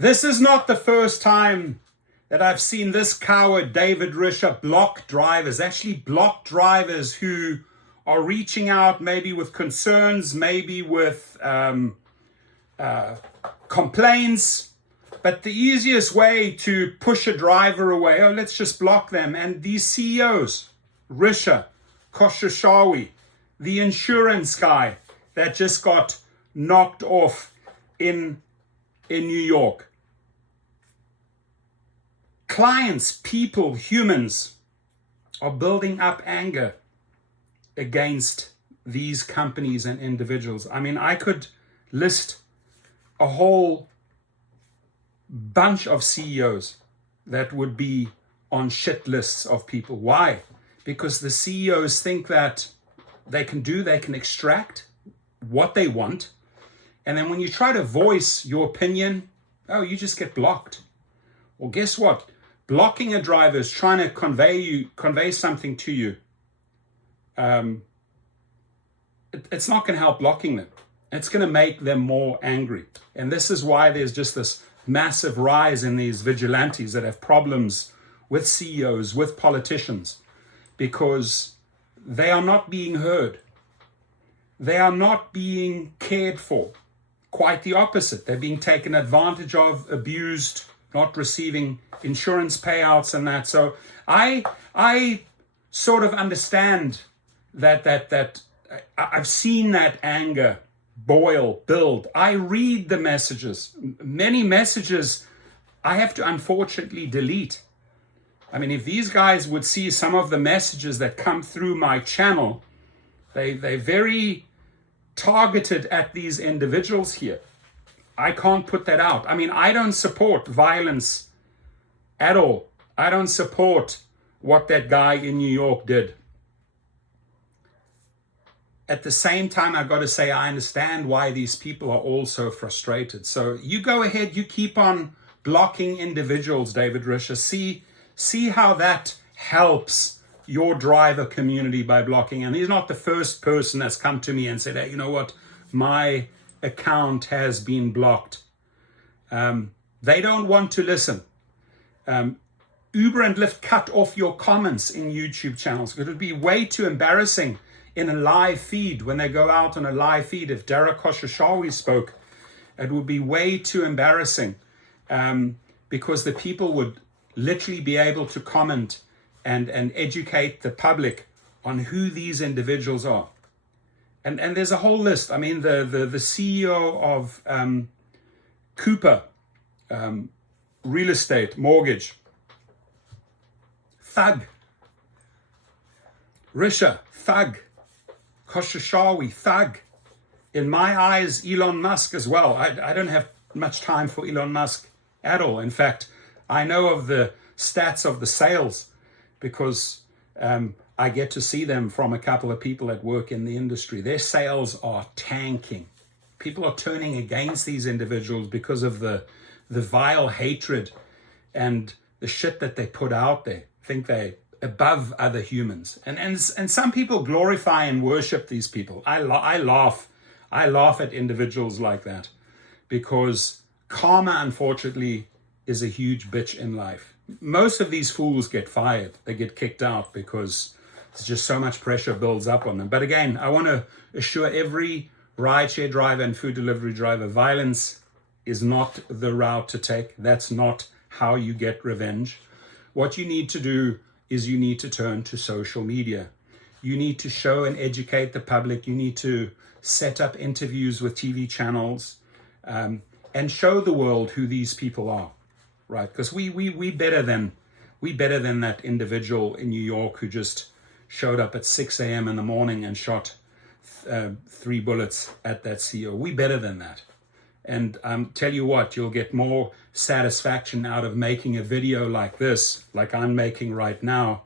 This is not the first time that I've seen this coward David Risher block drivers, actually block drivers who are reaching out maybe with concerns, maybe with complaints. But the easiest way to push a driver away, oh, let's just block them. And these CEOs, Risher, Koshashawi, the insurance guy that just got knocked off in New York. Clients, people, humans are building up anger against these companies and individuals. I mean, I could list a whole bunch of CEOs that would be on shit lists of people. Why? Because the CEOs think that they can extract what they want. And then when you try to voice your opinion, oh, you just get blocked. Well, guess what? Blocking a driver is trying to convey something to you. It's not going to help blocking them. It's going to make them more angry. And this is why there's just this massive rise in these vigilantes that have problems with CEOs, with politicians, because they are not being heard. They are not being cared for. Quite the opposite. They're being taken advantage of, abused, not receiving insurance payouts and that. So I sort of understand that I've seen that anger build. I read the messages. Many messages I have to unfortunately delete. I mean, if these guys would see some of the messages that come through my channel, they're very targeted at these individuals here. I can't put that out. I mean, I don't support violence at all. I don't support what that guy in New York did. At the same time, I've got to say, I understand why these people are all so frustrated. So you go ahead, you keep on blocking individuals, David Risher. See how that helps your driver community by blocking. And he's not the first person that's come to me and said, hey, you know what, my account has been blocked. They don't want to listen. Uber and Lyft cut off your comments in YouTube channels. It would be way too embarrassing in a live feed, when they go out on a live feed. If Dara Koshashawi spoke, it would be way too embarrassing, because the people would literally be able to comment and educate the public on who these individuals are. And there's a whole list. I mean, the CEO of Cooper Real Estate Mortgage, thug. Risher, thug. Koshashawi, thug. In my eyes, Elon Musk as well. I don't have much time for Elon Musk at all. In fact, I know of the stats of the sales because I get to see them from a couple of people that work in the industry. Their sales are tanking. People are turning against these individuals because of the vile hatred and the shit that they put out there. Think they above other humans, and some people glorify and worship these people. I laugh at individuals like that, because karma, unfortunately, is a huge bitch in life. Most of these fools get fired. They get kicked out because there's just so much pressure builds up on them. But again, I want to assure every rideshare driver and food delivery driver, violence is not the route to take. That's not how you get revenge. What you need to do is you need to turn to social media. You need to show and educate the public. You need to set up interviews with TV channels and show the world who these people are, right? Because we better than that individual in New York who just showed up at 6 a.m. in the morning and shot 3 bullets at that CEO. We better than that. And tell you what, you'll get more satisfaction out of making a video like this, like I'm making right now.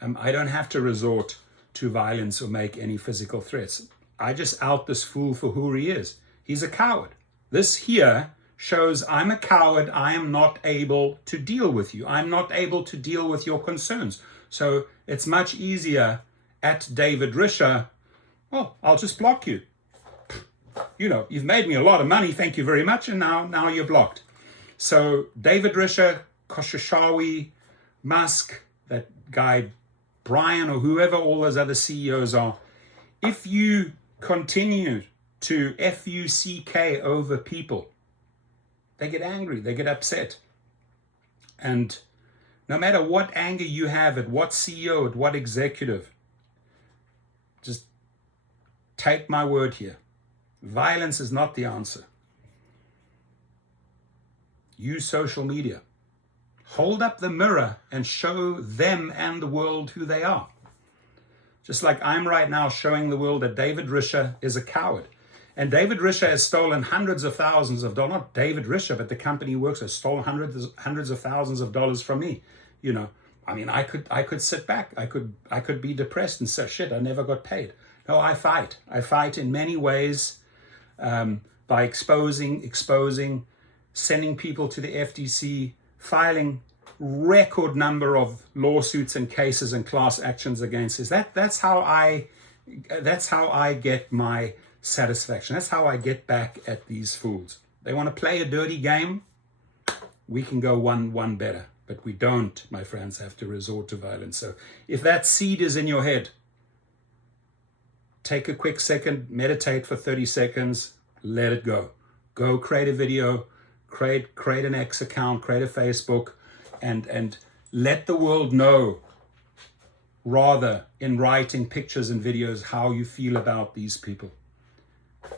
I don't have to resort to violence or make any physical threats. I just out this fool for who he is. He's a coward. This here shows I'm a coward. I am not able to deal with you. I'm not able to deal with your concerns. So it's much easier at David Risher, well, I'll just block you. You know, you've made me a lot of money, thank you very much, and now you're blocked. So David Risher, Khosrowshahi, Musk, that guy Brian, or whoever all those other CEOs are, if you continue to FUCK over people, they get angry, they get upset. And no matter what anger you have at what CEO, at what executive, just take my word here. Violence is not the answer. Use social media. Hold up the mirror and show them and the world who they are. Just like I'm right now showing the world that David Risher is a coward. And David Risher has stolen hundreds of thousands of dollars, not David Risher, but the company he works with, stole hundreds of thousands of dollars from me. You know, I mean, I could sit back. I could be depressed and say, shit, I never got paid. No, I fight. I fight in many ways by exposing, sending people to the FTC, filing record number of lawsuits and cases and class actions against us. That's how I get my satisfaction. That's how I get back at these fools. They want to play a dirty game. We can go one better, but we don't, my friends, have to resort to violence. So if that seed is in your head, take a quick second, meditate for 30 seconds, let it go. Go create a video, create an X account, create a Facebook, and let the world know, rather in writing, pictures and videos, how you feel about these people.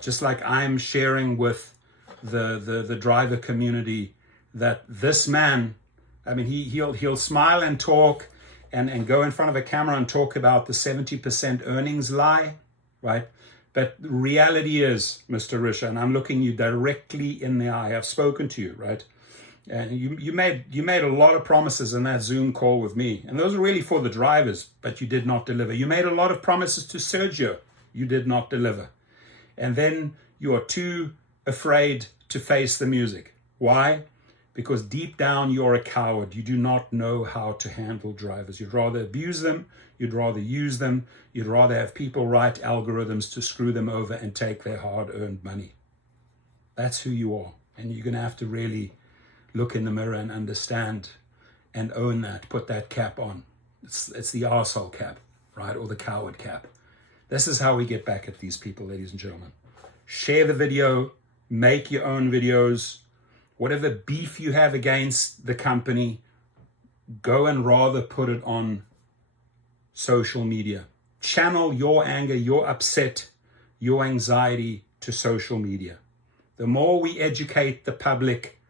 Just like I'm sharing with the driver community that this man, I mean, he'll smile and talk and go in front of a camera and talk about the 70% earnings lie, right? But reality is, Mr. Risher, and I'm looking you directly in the eye. I've spoken to you, right? And you made a lot of promises in that Zoom call with me, and those are really for the drivers, but you did not deliver. You made a lot of promises to Sergio. You did not deliver. And then you are too afraid to face the music. Why? Because deep down you're a coward. You do not know how to handle drivers. You'd rather abuse them. You'd rather use them. You'd rather have people write algorithms to screw them over and take their hard-earned money. That's who you are. And you're going to have to really look in the mirror and understand and own that. Put that cap on. It's the arsehole cap, right? Or the coward cap. This is how we get back at these people, ladies and gentlemen. Share the video. Make your own videos. Whatever beef you have against the company, go and rather put it on social media. Channel your anger, your upset, your anxiety to social media. The more we educate the public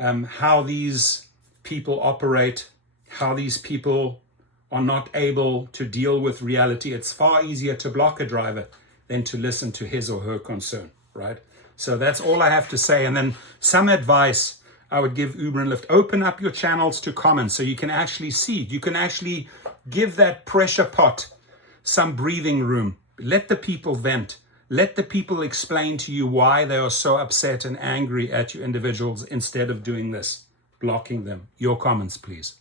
how these people operate, how these people are not able to deal with reality, it's far easier to block a driver than to listen to his or her concern, right? So that's all I have to say. And then some advice I would give Uber and Lyft. Open up your channels to comments so you can actually see. You can actually give that pressure pot some breathing room. Let the people vent. Let the people explain to you why they are so upset and angry at you individuals instead of doing this, blocking them. Your comments, please.